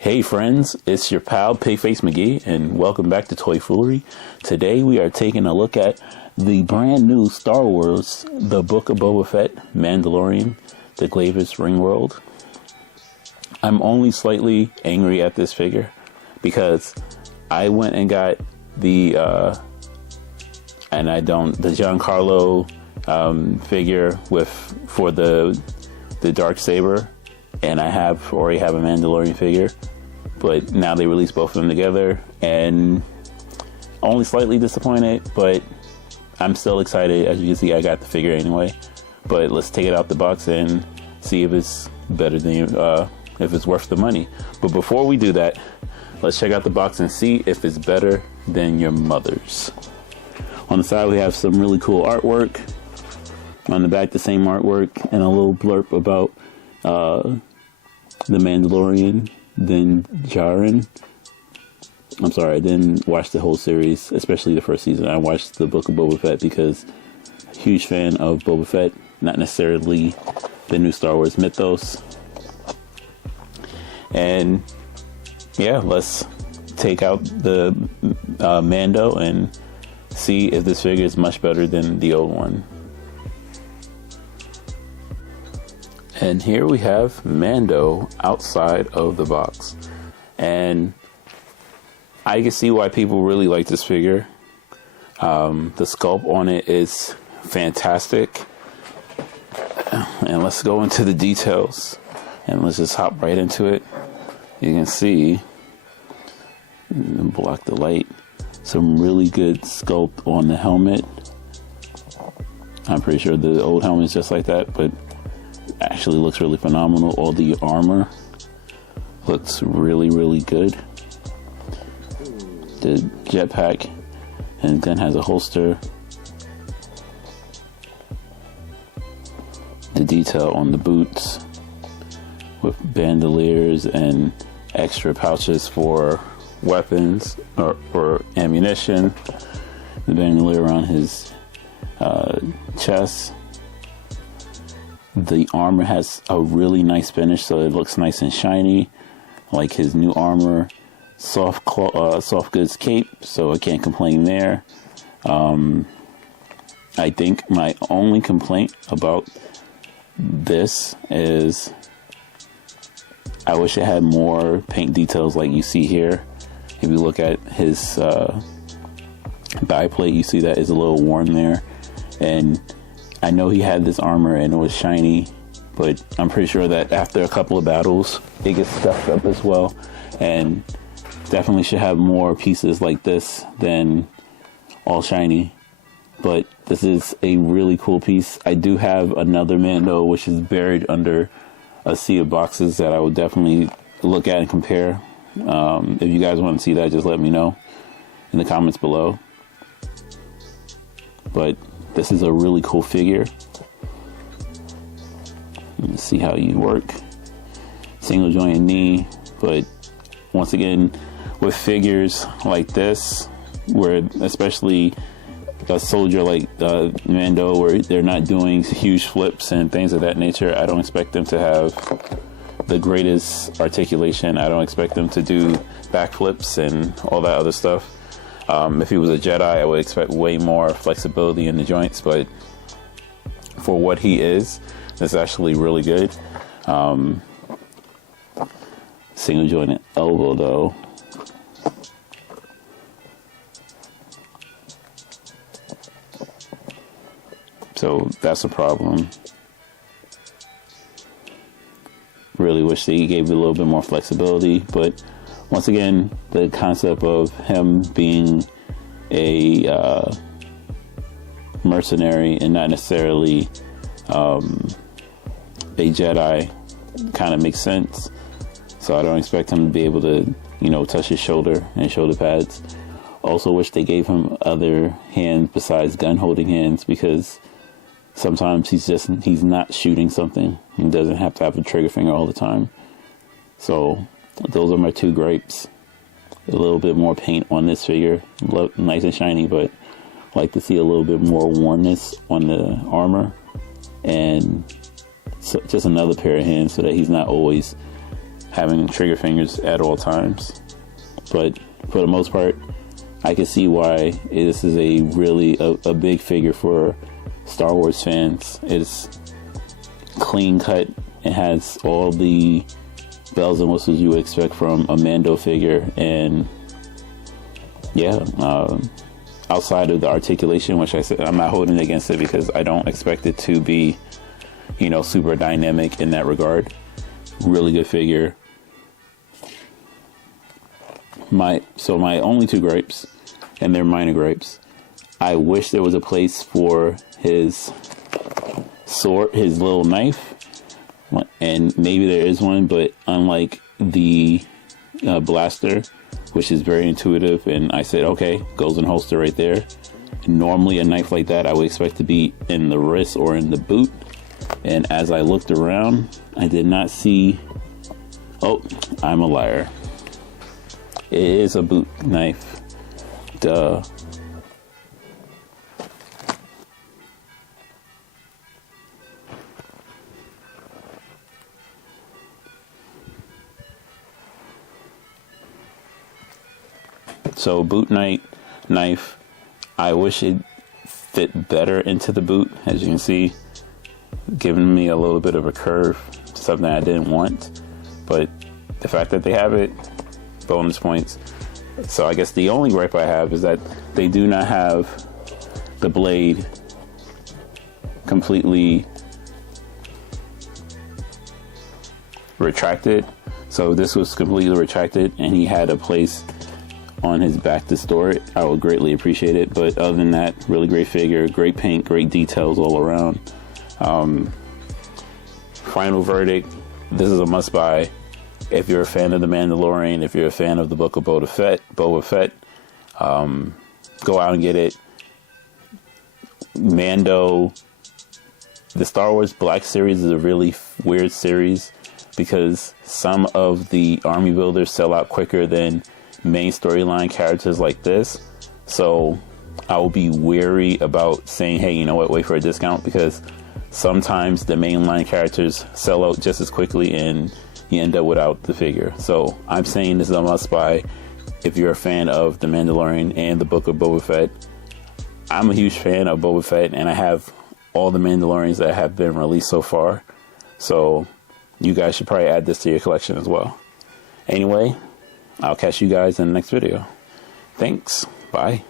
Hey friends, it's your pal Pigface McGee, and welcome back to Toy Foolery. Today we are taking a look at the brand new Star Wars, The Book of Boba Fett, Mandalorian, the Glavis Ringworld. I'm only slightly angry at this figure because I went and got the Giancarlo figure for the dark saber, and I already have a Mandalorian figure, but now they released both of them together, and only slightly disappointed, but I'm still excited. As you can see, I got the figure anyway. But let's take it out the box and see if it's better than if it's worth the money. But before we do that, let's check out the box and see if it's better than your mother's. On the side, we have some really cool artwork. On the back, the same artwork and a little blurb about the Mandalorian, then Jaren. I'm sorry, I didn't watch the whole series, especially the first season. I watched the Book of Boba Fett because I'm a huge fan of Boba Fett, not necessarily the new Star Wars mythos. And yeah, let's take out the Mando and see if this figure is much better than the old one. And here we have Mando outside of the box. And I can see why people really like this figure. The sculpt on it is fantastic. And let's go into the details. And let's just hop right into it. You can see, block the light, some really good sculpt on the helmet. I'm pretty sure the old helmet is just like that, but actually looks really phenomenal. All the armor looks really, really good. The jetpack and then has a holster. The detail on the boots with bandoliers and extra pouches for weapons or ammunition. The bandolier around his chest. The armor has a really nice finish, so it looks nice and shiny, like his new armor. Soft goods cape, so I can't complain there. I think my only complaint about this is I wish it had more paint details like you see here. If you look at his thigh plate, you see that is a little worn there. And I know he had this armor and it was shiny, but I'm pretty sure that after a couple of battles, it gets scuffed up as well. And definitely should have more pieces like this than all shiny. But this is a really cool piece. I do have another Mando which is buried under a sea of boxes that I would definitely look at and compare. If you guys want to see that, just let me know in the comments below. But this is a really cool figure. Let's see how you work. Single joint knee, but once again, with figures like this, where especially a soldier like Mando, where they're not doing huge flips and things of that nature, I don't expect them to have the greatest articulation. I don't expect them to do backflips and all that other stuff. If he was a Jedi, I would expect way more flexibility in the joints, but for what he is, it's actually really good. Single jointed elbow though. So that's a problem. Really wish they gave it a little bit more flexibility, but once again, the concept of him being a mercenary and not necessarily a Jedi kind of makes sense. So I don't expect him to be able to, touch his shoulder and shoulder pads. Also wish they gave him other hands besides gun holding hands, because sometimes he's not shooting something. He doesn't have to have a trigger finger all the time. So those are my two gripes. A little bit more paint on this figure. Look nice and shiny, but like to see a little bit more wornness on the armor. And so just another pair of hands so that he's not always having trigger fingers at all times. But for the most part, I can see why this is a really a big figure for Star Wars fans. It's clean cut. It has all the bells and whistles you would expect from a Mando figure, and yeah, outside of the articulation, which I said I'm not holding it against it because I don't expect it to be, super dynamic in that regard. Really good figure. My only two gripes, and they're minor gripes. I wish there was a place for his sword, his little knife, and maybe there is one, but unlike the blaster, which is very intuitive, and I said, okay, goes in holster right there. Normally a knife like that I would expect to be in the wrist or in the boot, and as I looked around, I did not see. Oh, I'm a liar. It is a boot knife. Duh. So boot knife, I wish it fit better into the boot. As you can see, giving me a little bit of a curve, something I didn't want. But the fact that they have it, bonus points. So I guess the only gripe I have is that they do not have the blade completely retracted. So this was completely retracted and he had a place on his back to store it. I would greatly appreciate it. But other than that, really great figure, great paint, great details all around. Final verdict, this is a must buy. If you're a fan of The Mandalorian, if you're a fan of the Book of Boba Fett, go out and get it. Mando, the Star Wars Black Series is a really weird series because some of the army builders sell out quicker than main storyline characters like this. So I will be wary about saying, hey, you know what, wait for a discount, because sometimes the mainline characters sell out just as quickly and you end up without the figure. So I'm saying this is a must buy if you're a fan of The Mandalorian and the Book of Boba Fett. I'm a huge fan of Boba Fett and I have all the Mandalorians that have been released so far. So you guys should probably add this to your collection as well. Anyway, I'll catch you guys in the next video. Thanks. Bye.